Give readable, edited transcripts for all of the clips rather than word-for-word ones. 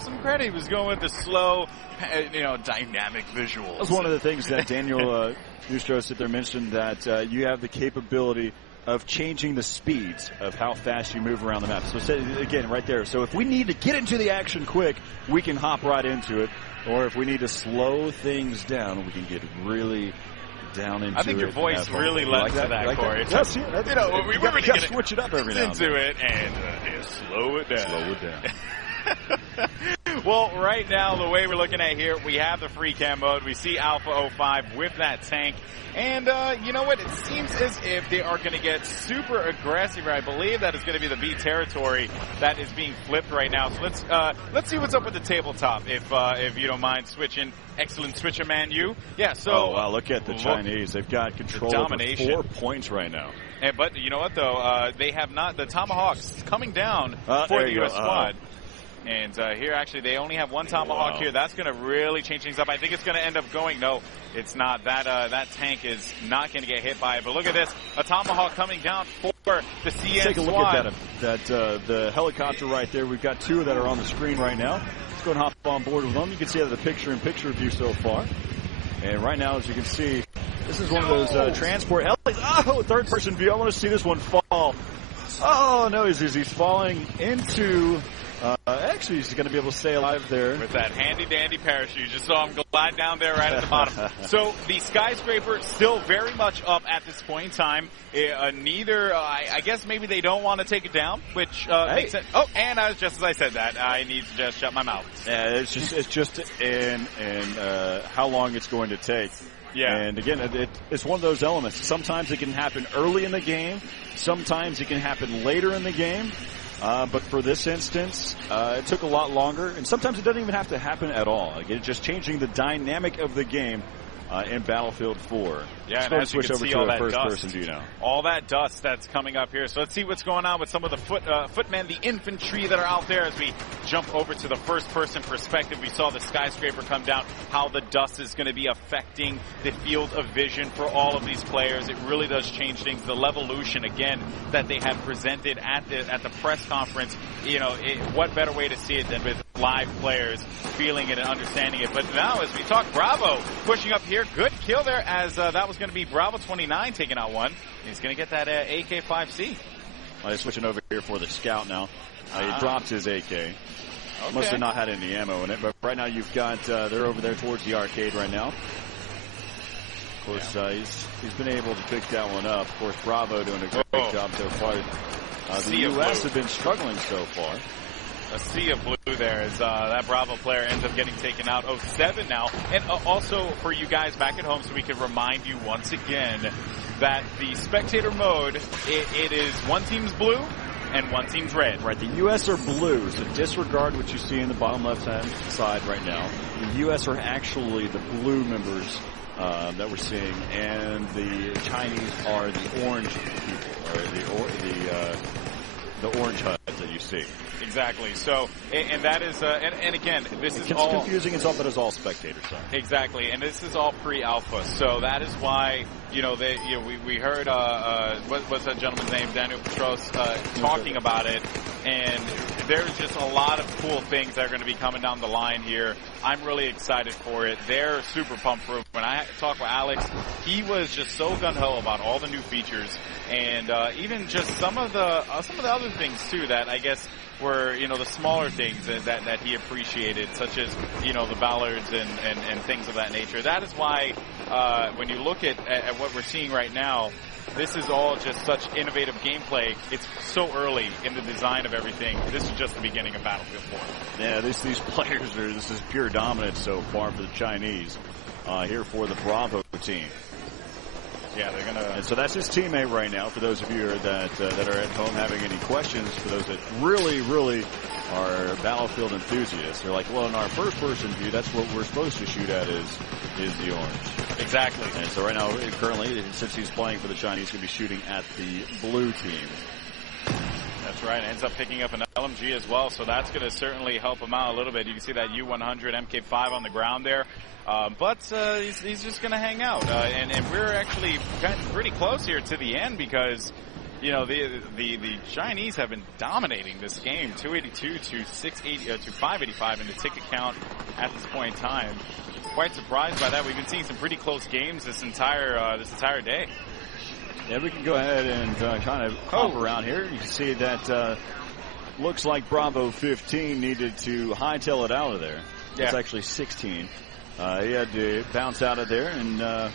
some credit. He was going with the slow, dynamic visuals. That's one of the things that Daniel Neustros there mentioned, that you have the capability of changing the speeds of how fast you move around the map. So again, right there. So if we need to get into the action quick, we can hop right into it. Or if we need to slow things down, we can get really down into it. I think your voice really lends to that, Corey. Yes, we were going to switch it up every now and then. Into it and slow it down. Slow it down. Well, right now, the way we're looking at here, we have the free cam mode. We see Alpha 05 with that tank. And you know what? It seems as if they are going to get super aggressive. I believe that is going to be the B territory that is being flipped right now. So let's see what's up with the tabletop, if you don't mind switching. Excellent switcher, man, you. Yeah, so. Oh, wow, look at the Chinese. They've got control over 4 points right now. But you know what, though? They have not. The Tomahawks coming down for the U.S. squad. And here, actually, they only have one Tomahawk here. That's going to really change things up. I think it's going to end up going. No, it's not. That tank is not going to get hit by it. But look at this. A Tomahawk coming down for the CN Take a look squad. at that the helicopter right there. We've got 2 that are on the screen right now. Let's go and hop on board with them. You can see the picture-in-picture view so far. And right now, as you can see, this is one of those transport helis. Oh, third-person view. I want to see this one fall. Oh, no, he's falling into... actually, he's going to be able to stay alive there. With that handy-dandy parachute. You just saw him glide down there right at the bottom. So the skyscraper still very much up at this point in time. I guess maybe they don't want to take it down, which makes sense. Oh, and just as I said that, I need to just shut my mouth. Yeah, it's just in how long it's going to take. Yeah. And again, it's one of those elements. Sometimes it can happen early in the game. Sometimes it can happen later in the game. But for this instance, it took a lot longer, and sometimes it doesn't even have to happen at all. Again, it's just changing the dynamic of the game in Battlefield 4. Yeah, and as you can see all that first-person view now. All that dust that's coming up here. So let's see what's going on with some of the footmen, the infantry that are out there as we jump over to the first-person perspective. We saw the skyscraper come down, how the dust is going to be affecting the field of vision for all of these players. It really does change things. The Levolution, again, that they had presented at the press conference, what better way to see it than with live players feeling it and understanding it. But now, as we talk, Bravo pushing up here. Good kill there, as that was going to be Bravo 29 taking out one. He's going to get that AK-5C. He's switching over here for the scout now. He dropped his AK. Okay. Must have not had any ammo in it, but right now you've got, they're over there towards the arcade right now. Of course, he's been able to pick that one up. Of course, Bravo doing a great job so far. The U.S. have been struggling so far. A sea of blue there as that Bravo player ends up getting taken out. 07 now. And also for you guys back at home, so we can remind you once again that the spectator mode, it is one team's blue and one team's red. Right, the U.S. are blue, so disregard what you see in the bottom left-hand side right now. The U.S. are actually the blue members that we're seeing, and the Chinese are the orange people, or the orange HUDs that you see. Exactly. So, and that is, and again, this is all confusing. It's all, but it's all spectators. So. Exactly, and this is all pre-alpha. So that is why we heard what's that gentleman's name, Daniel Petros, talking about it, and there's just a lot of cool things that are going to be coming down the line here. I'm really excited for it. They're super pumped for it. When I talked with Alex, he was just so gung-ho about all the new features, and even just some of the other things too that I guess were the smaller things that he appreciated, such as the Ballards and things of that nature. That is why when you look at what we're seeing right now, this is all just such innovative gameplay. It's so early in the design of everything. This is just the beginning of Battlefield 4. Yeah, these players this is pure dominance so far for the Chinese here for the Bravo team. Yeah, they're gonna. And so that's his teammate right now. For those of you that are at home having any questions, for those that really are Battlefield enthusiasts, they're like, well, in our first-person view, that's what we're supposed to shoot at is the orange. Exactly. And so right now, currently, since he's playing for the Chinese, he's going to be shooting at the blue team. That's right. Ends up picking up an LMG as well, so that's going to certainly help him out a little bit. You can see that U-100 MK5 on the ground there. But he's just going to hang out. And we're actually getting pretty close here to the end because you know, the Chinese have been dominating this game, 282 to 585 in the ticket count at this point in time. Quite surprised by that. We've been seeing some pretty close games this entire day. Yeah, we can go ahead and kind of hop around here. You can see that looks like Bravo 15 needed to hightail it out of there. Yeah. It's actually 16. He had to bounce out of there and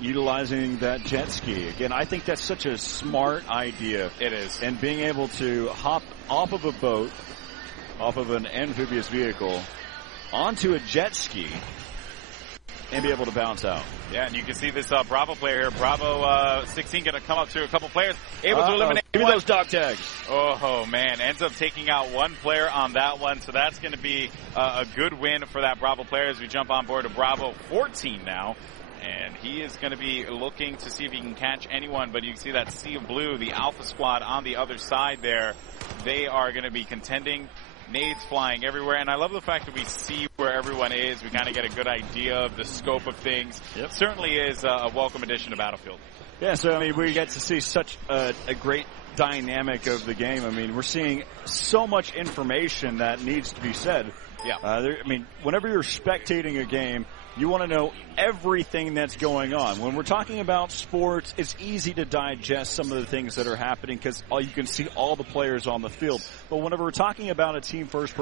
utilizing that jet ski. Again, I think that's such a smart idea. It is. And being able to hop off of a boat, off of an amphibious vehicle, onto a jet ski, and be able to bounce out. Yeah, and you can see this Bravo player here. Bravo 16 going to come up to a couple players. Able to eliminate Give me one. those dog tags. Oh, man. Ends up taking out one player on that one. So that's going to be a good win for that Bravo player as we jump on board to Bravo 14 now. And he is going to be looking to see if he can catch anyone. But you can see that Sea of Blue, the Alpha Squad on the other side there. They are going to be contending. Nades flying everywhere, and I love the fact that we see where everyone is. We kind of get a good idea of the scope of things. Yep. Certainly is a welcome addition to Battlefield. Yeah, so, I mean, we get to see such a great dynamic of the game. I mean, we're seeing so much information that needs to be said. Yeah. I mean, whenever you're spectating a game, you want to know everything that's going on. When we're talking about sports, it's easy to digest some of the things that are happening because you can see all the players on the field. But whenever we're talking about a team first-person